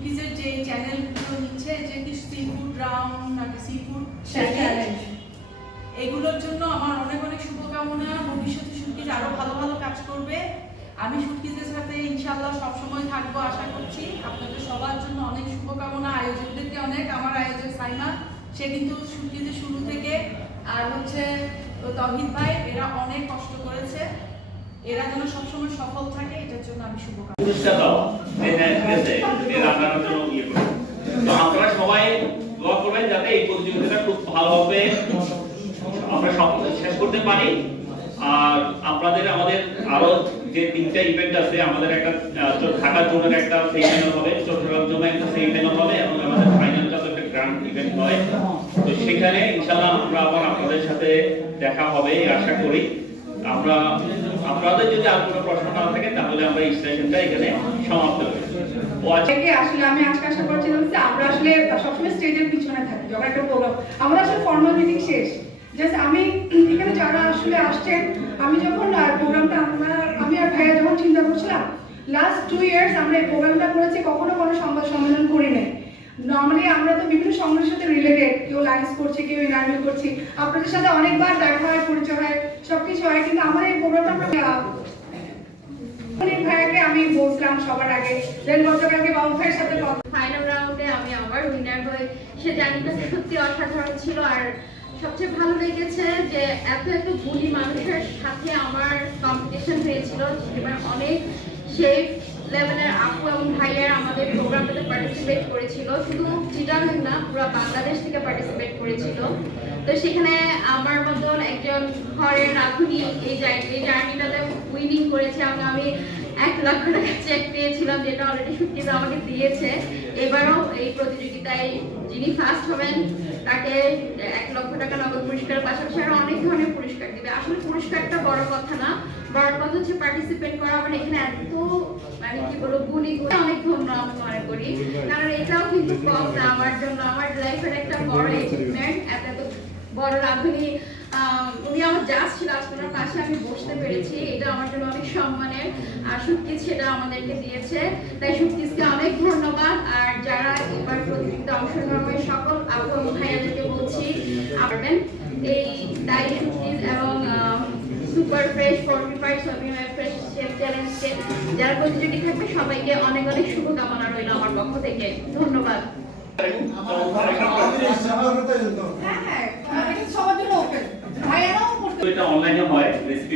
শুটকিজের যে চ্যানেলগুলো নিচ্ছে যে কি সি ফুড রাউন্ড নাকি সি ফুড চ্যালেঞ্জ এগুলোর জন্য আমার অনেক অনেক শুভকামনা। ভবিষ্যতে শুটকিজ আরও ভালো ভালো কাজ করবে। আমি শুটকিজের সাথে ইনশাল্লাহ সবসময় থাকব আশা করছি। আপনাদের সবার জন্য অনেক শুভকামনা আয়োজকদেরকে অনেক আমার আয়োজক সাইমা সে কিন্তু শুটকিজের শুরু থেকে। আর হচ্ছে তহিদ ভাই এরা অনেক কষ্ট করেছে। এরা যেন সবসময় সফল থাকে এটার জন্য আমি শুভকামনা পুরস্কার দেওয়া যে হ্যাঁ ঠিক আছে এটা আপনারা জন্য ইয়ে করুন তো আপনারা সবাই দোয়া করবেন যাতে এই প্রতিযোগিতাটা খুব আমরা শেষ করতে পারি। আর আপনাদের আমাদের আরও যে তিনটা ইভেন্ট আছে, আমাদের একটা জন্য একটা হবে চট্টগ্রাম জন্য একটা হবে এবং আমাদের ফাইনালটা একটা ইভেন্ট হয়, তো সেখানে ইনশাআল্লাহ আমরা আবার আপনাদের সাথে দেখা হবে, আশা করি। আমরা, আপনাদের যদি আর কোনো প্রশ্ন না থাকে, তাহলে আমরা এই সেশনটা এখানে সমাপ্ত করি। লাস্ট টু ইয়ার্স আমরা প্রোগ্রামটা করেছি, কখনো কোনো সংবাদ সম্মেলন করি নর্মালি আমরা তো বিভিন্ন সংগঠনের সাথে রিলেটেড কেউ লাইন্স করছে, কেউ ইন্টারভিউ করছি। আপনাদের সাথে অনেকবার দেখা হয়, পরিচয় হয়, সবকিছু হয়, কিন্তু আমার এই প্রোগ্রামটা সবার সবচেয়ে ভালো লেগেছে যে এত এত গুণী মানুষের সাথে আমার কম্পিটিশন হয়েছিল। এবার অনেক সেই লেভেলের আপু এবং ভাইয়ার আমাদের প্রোগ্রামটাতে পার্টিসিপেট করেছিল। শুধু চিটাগাং না, পুরো বাংলাদেশ থেকে পার্টিসিপেট করেছিল। তো সেখানে আমার মতন একজন ঘরের রাঁধুনি এই এই জার্নিটাতে উইনিং করেছে। এবং আমি এক লক্ষ টাকা চেক পেয়েছিলাম যেটা অলরেডি সুটকিতে আমাকে দিয়েছে। এবারও এই প্রতিযোগিতায় যিনি ফার্স্ট হবেন তাকে এক লক্ষ টাকা নগদ পুরস্কারের পাশাপাশি আরও অনেক ধরনের পুরস্কার দিবে। আসলে পুরস্কারটা বড় কথা না বড় কথা হচ্ছে পার্টিসিপেট করা। মানে এখানে এত মানে কি বলব গুণী গুণী অনেক ধন্য আমি মনে করি। কারণ এটাও কিন্তু কম না আমার জন্য। আমার লাইফের একটা বড় অ্যাচিভমেন্ট এত এত বড় রাঁধুনি উনি আমার জাজ ছিল আজকে পাশে আমি বসতে পেরেছি। এটা আমার জন্য অনেক সম্মানের, আর সুটকিস সেটা আমাদেরকে দিয়েছে। তাই সুটকিসকে অনেক ধন্যবাদ। আর যারা এবার প্রতিযোগিতা অংশগ্রহণ করে সকল আপু এবং ভাইয়াদেরকে বলছি, পারবেন। এই ডাই সুটকিস এবং super fresh fortified soybean fresh chef চ্যালেঞ্জকে যারা প্রতিযোগী থাকবে, সবাইকে অনেক অনেক শুভকামনা রইল আমার পক্ষ থেকে। ধন্যবাদ। হ্যাঁ হ্যাঁ এটা সবার জন্য ওপেন ভাইয়ারাও করতে তো এটা অনলাইনে হয়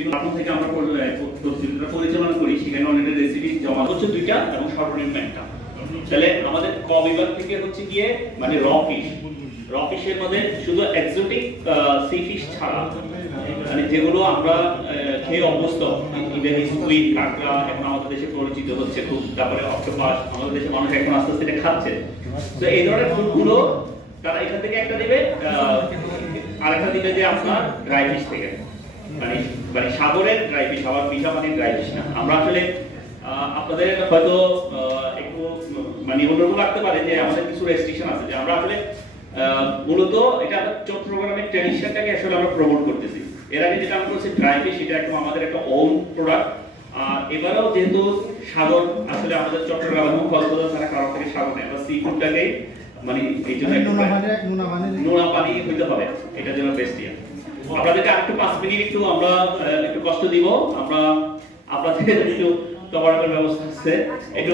প্ল্যাটফর্ম থেকে আমরা পরি- প্রতিযোগিতা পরিচালনা করি, সেখানে অলরেডি রেসিপি জমা হচ্ছে দুইটা এবং সর্বনিম্ন একটা। তাহলে আমাদের ক বিভাগ থেকে হচ্ছে গিয়ে মানে র ফিশ র ফিশের মধ্যে শুধু এক্সোটিক সি ফিশ ছাড়া। মানে যেগুলো আমরা খেয়ে অভ্যস্ত। ইভেন স্কুইড কাঁকড়া, এখন আমাদের দেশে পরিচিত হচ্ছে খুব। তারপরে অক্টোপাস আমাদের দেশে মানুষ এখন আস্তে আস্তে খাচ্ছে। তো এই ধরনের ফুডগুলো তারা এখান থেকে একটা দিবে আরেকটা দিবে যে আপনার ড্রাই ফিশ থেকে। মানে মানে সাগরের ড্রাই ফিশ আবার মিঠা মানে ড্রাই ফিশ না। আমরা আসলে আপনাদের হয়তো একটু মানে অনুরোধ রাখতে পারে যে আমাদের কিছু রেস্ট্রিকশন আছে যে আমরা আসলে মূলত এটা চট্টগ্রামের ট্রেডিশনটাকে আসলে আমরা প্রমোট করতেছি। এর আগে যেটা আমরা করছি ড্রাই ফিশ এটা একদম আমাদের একটা ওন প্রোডাক্ট আর এবারেও যেহেতু সাগর আসলে আমাদের চট্টগ্রাম এবং কলকাতা ছাড়া কারোর থেকে সাগর নেই আমরা সি ফুডটাকেই মানে এই জন্য নোনা পানি হইতে হবে। এটার জন্য বেস্ট আপনাদেরকে আরেকটু পাঁচ মিনিট একটু আমরা একটু কষ্ট দিব। আমরা, আপনাদের একটু ব্যবস্থা আছে। একটু